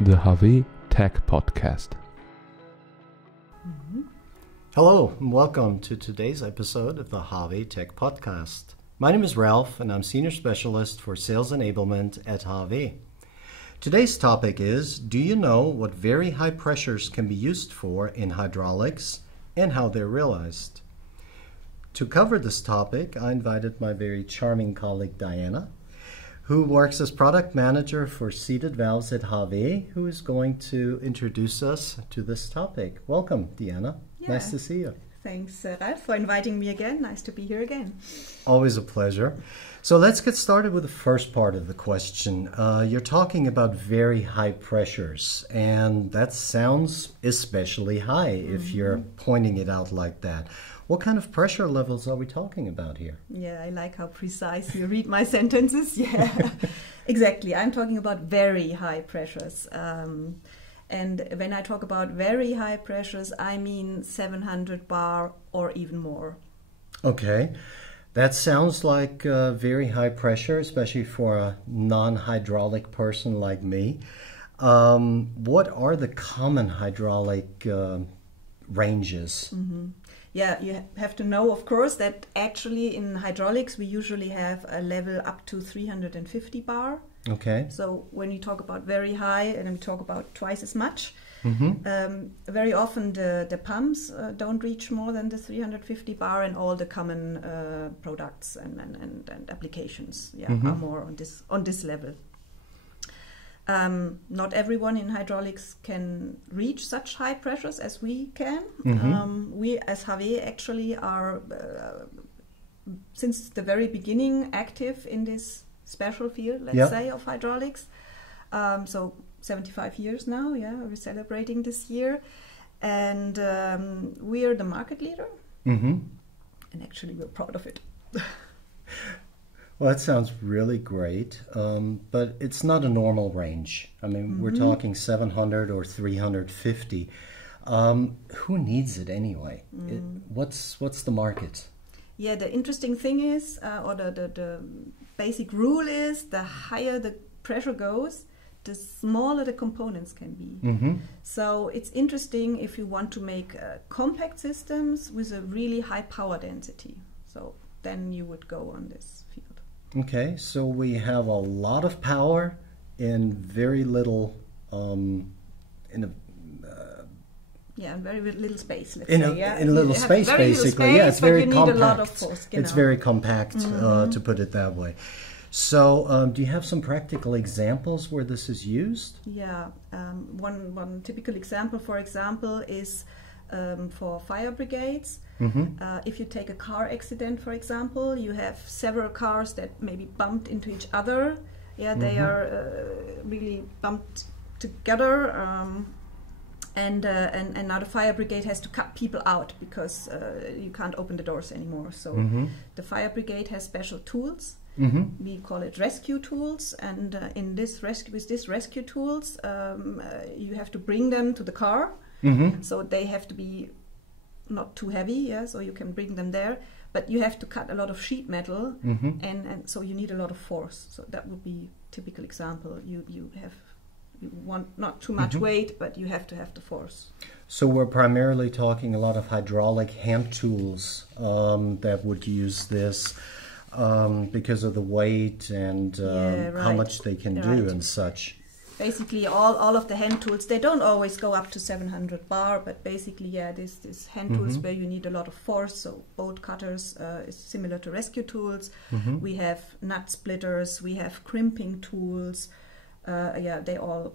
the HAWE Tech Podcast. Hello, and welcome to today's episode of the HAWE Tech Podcast. My name is Ralph, and I'm Senior Specialist for Sales Enablement at HAWE. Today's topic is, do you know what very high pressures can be used for in hydraulics and how they're realized? To cover this topic, I invited my very charming colleague Diana, who works as product manager for seated valves at HAWE, who is going to introduce us to this topic. Welcome, Diana. Yeah. Nice to see you. Thanks, Ralph, for inviting me again. Nice to be here again. Always a pleasure. So let's get started with the first part of the question. You're talking about very high pressures, and that sounds especially high if you're pointing it out like that. What kind of pressure levels are we talking about here? Yeah, I like how precise you read my sentences. Yeah, exactly. I'm talking about very high pressures. And when I talk about very high pressures, I mean 700 bar or even more. Okay. That sounds like very high pressure, especially for a non-hydraulic person like me. What are the common hydraulic ranges? Yeah, you have to know, of course, that actually in hydraulics we usually have a level up to 350 bar. Okay. So when you talk about very high, and then we talk about twice as much, very often the pumps don't reach more than the 350 bar, and all the common products and applications are more on this level. Not everyone in hydraulics can reach such high pressures as we can. We as HAWE actually are, since the very beginning, active in this special field, let's say, of hydraulics. So 75 years now, we're celebrating this year. And we are the market leader. And actually we're proud of it. Well, that sounds really great, but it's not a normal range. I mean, we're talking 700 or 350. Who needs it anyway? What's the market? Yeah, the interesting thing is, or the basic rule is, the higher the pressure goes, the smaller the components can be. So it's interesting if you want to make compact systems with a really high power density. So then you would go on this field. Okay, so we have a lot of power in very little, in very little space. Let's say, in a little space, basically. It's very compact. A lot of force, It's very compact, to put it that way. So, do you have some practical examples where this is used? Yeah, one typical example, for example, is for fire brigades. If you take a car accident, for example, you have several cars that maybe bumped into each other. Yeah, they are really bumped together, and now the fire brigade has to cut people out because you can't open the doors anymore. So the fire brigade has special tools. We call it rescue tools, and with this rescue tools, you have to bring them to the car. So they have to be not too heavy, so you can bring them there, but you have to cut a lot of sheet metal, and so you need a lot of force. So that would be a typical example. You want not too much weight, but you have to have the force. So we're primarily talking a lot of hydraulic hand tools that would use this because of the weight and how much they can do and such. Basically, all of the hand tools, they don't always go up to 700 bar, but basically, this hand tools where you need a lot of force. So bolt cutters is similar to rescue tools. We have nut splitters, we have crimping tools. They all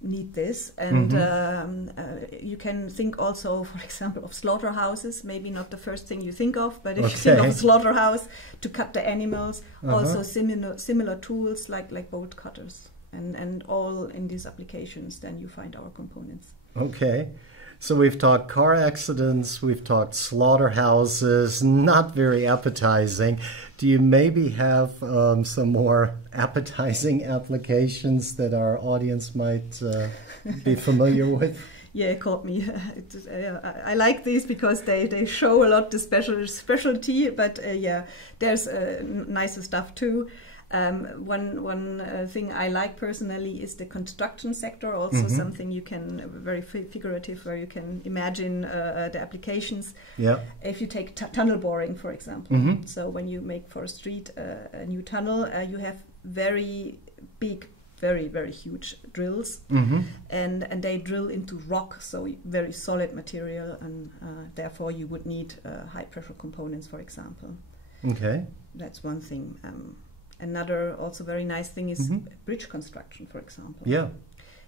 need this. And you can think also, for example, of slaughterhouses. Maybe not the first thing you think of, but if you think of a slaughterhouse to cut the animals, also similar tools like bolt cutters. And all in these applications, then you find our components. Okay. So we've talked car accidents, we've talked slaughterhouses, not very appetizing. Do you maybe have some more appetizing applications that our audience might be familiar with? Yeah, it caught me. I like these because they show a lot the specialty, but there's nicer stuff too. One thing I like personally is the construction sector, also something you can, very figurative, where you can imagine the applications. Yeah. If you take tunnel boring, for example. So when you make for a street a new tunnel, you have very big, very, very huge drills, and they drill into rock, so very solid material, and therefore you would need high pressure components, for example. Okay. That's one thing. Another also very nice thing is bridge construction, for example. Yeah.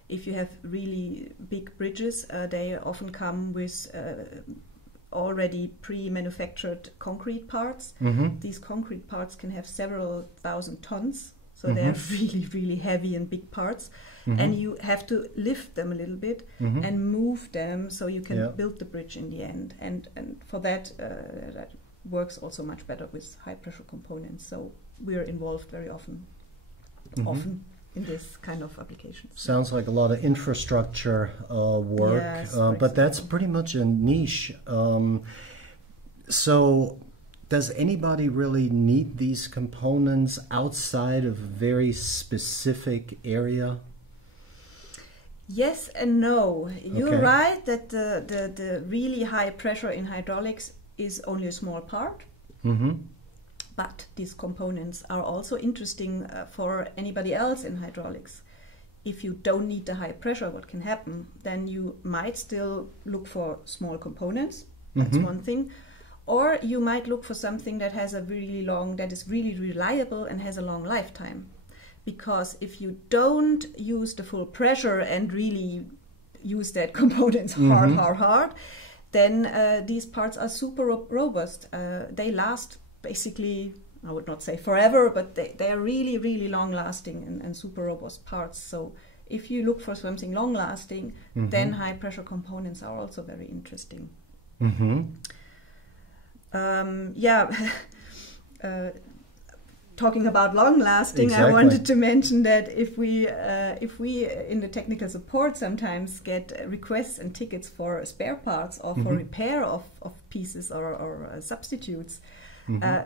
If you have really big bridges, they often come with already pre-manufactured concrete parts. These concrete parts can have several thousand tons, so they're really, really heavy and big parts. And you have to lift them a little bit and move them so you can build the bridge in the end. And for that, that works also much better with high pressure components. So we're involved very often in this kind of applications. Sounds like a lot of infrastructure work, Yes, but that's pretty much a niche. So does anybody really need these components outside of a very specific area? Yes and no. You're Okay. right that the really high pressure in hydraulics is only a small part. But these components are also interesting for anybody else in hydraulics. If you don't need the high pressure, what can happen? Then you might still look for small components. That's one thing. Or you might look for something that has a really long, that is really reliable and has a long lifetime. Because if you don't use the full pressure and really use that components hard, then these parts are super robust. They last basically, I would not say forever, but they are really, really long lasting and super robust parts. So if you look for something long lasting, then high pressure components are also very interesting. Talking about long lasting, Exactly. I wanted to mention that if we in the technical support sometimes get requests and tickets for spare parts or for repair of pieces or substitutes,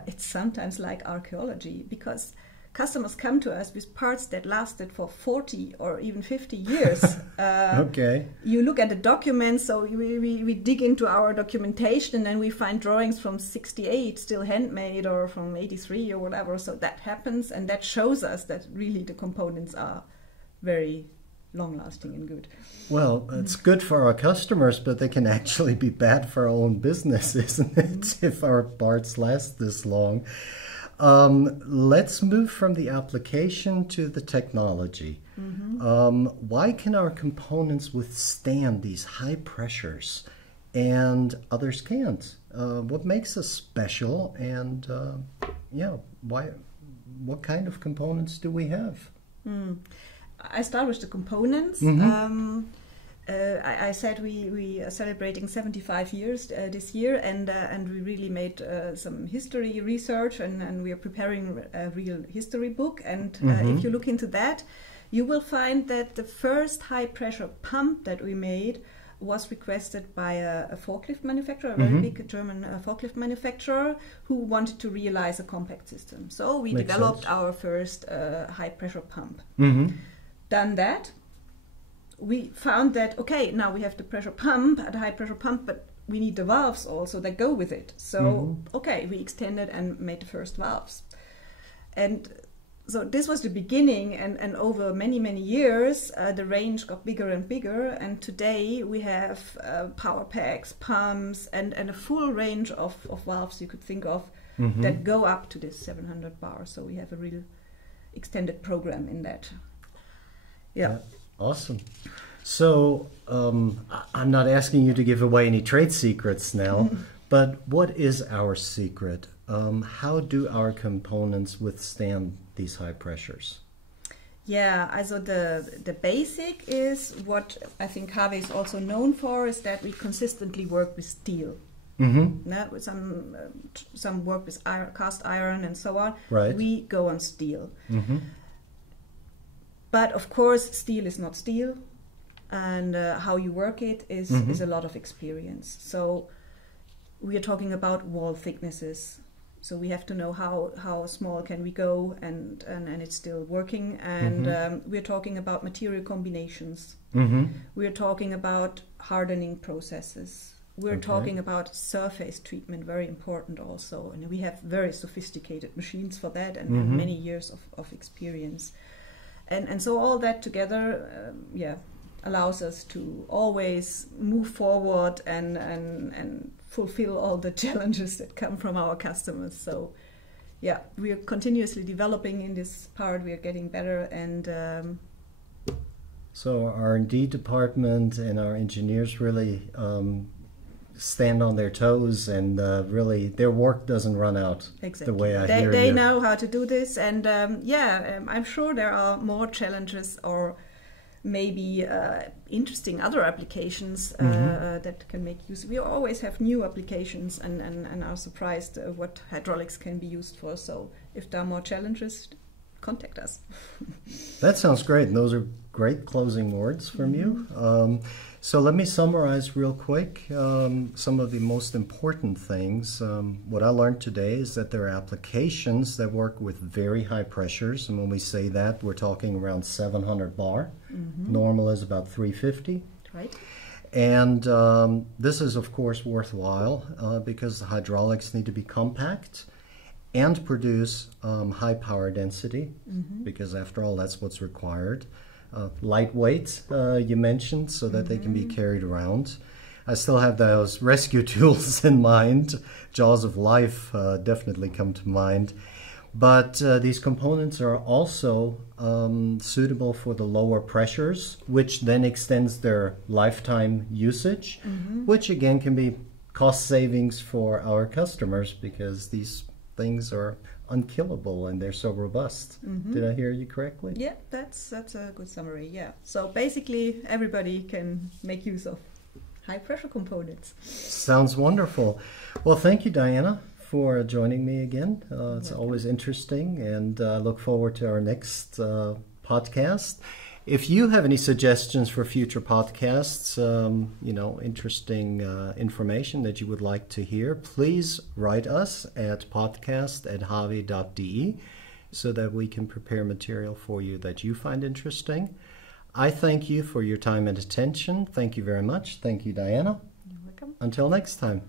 it's sometimes like archaeology, because customers come to us with parts that lasted for 40 or even 50 years. Okay. You look at the documents, so we dig into our documentation, and then we find drawings from 68 still handmade, or from 83 or whatever. So that happens, and that shows us that really the components are very long-lasting and good. Well, it's good for our customers, but they can actually be bad for our own business, isn't it, if our parts last this long? Let's move from the application to the technology. Why can our components withstand these high pressures and others can't? What makes us special, and what kind of components do we have? I start with the components. I said we are celebrating 75 years this year, and we really made some history research, and we are preparing a real history book. And if you look into that, you will find that the first high pressure pump that we made was requested by a forklift manufacturer, a very big German forklift manufacturer, who wanted to realize a compact system. So we Makes developed sense. our first high pressure pump. Done that. We found that, okay, now we have the pressure pump, the high pressure pump, but we need the valves also that go with it. So, okay, we extended and made the first valves. And so this was the beginning, and over many, many years, the range got bigger and bigger. And today we have power packs, pumps, and a full range of valves you could think of that go up to this 700 bar. So we have a real extended program in that. Yeah. Awesome. So I'm not asking you to give away any trade secrets now, but what is our secret? How do our components withstand these high pressures? Yeah, also the basic is what I think HAWE is also known for, is that we consistently work with steel. With some work with cast iron and so on. Right. We go on steel. But of course, steel is not steel, and how you work it is a lot of experience. So we are talking about wall thicknesses. So we have to know how small can we go, and it's still working. And we're talking about material combinations. We're talking about hardening processes. We're talking about surface treatment, very important also. And we have very sophisticated machines for that, and many years of experience. And so all that together, allows us to always move forward and fulfill all the challenges that come from our customers. So we are continuously developing in this part. We are getting better, and so our R&D department and our engineers really stand on their toes, and really their work doesn't run out. Exactly. The way I hear they you. know how to do this, and I'm sure there are more challenges or maybe interesting other applications that can make use. We always have new applications and are surprised what hydraulics can be used for. So if there are more challenges, contact us. That sounds great. And those are great closing words from you. So let me summarize real quick some of the most important things. What I learned today is that there are applications that work with very high pressures. And when we say that, we're talking around 700 bar. Normal is about 350. Right. And this is, of course, worthwhile because the hydraulics need to be compact and produce high power density, because after all, that's what's required. Lightweight, you mentioned, so that they can be carried around. I still have those rescue tools in mind. Jaws of life definitely come to mind. But these components are also suitable for the lower pressures, which then extends their lifetime usage, which again can be cost savings for our customers because these things are unkillable and they're so robust. Did I hear you correctly? Yeah, that's a good summary. Yeah. So basically, everybody can make use of high pressure components. Sounds wonderful. Well, thank you, Diana, for joining me again. It's always interesting, and I look forward to our next podcast. If you have any suggestions for future podcasts, interesting information that you would like to hear, please write us at podcast@hawe.de so that we can prepare material for you that you find interesting. I thank you for your time and attention. Thank you very much. Thank you, Diana. You're welcome. Until next time.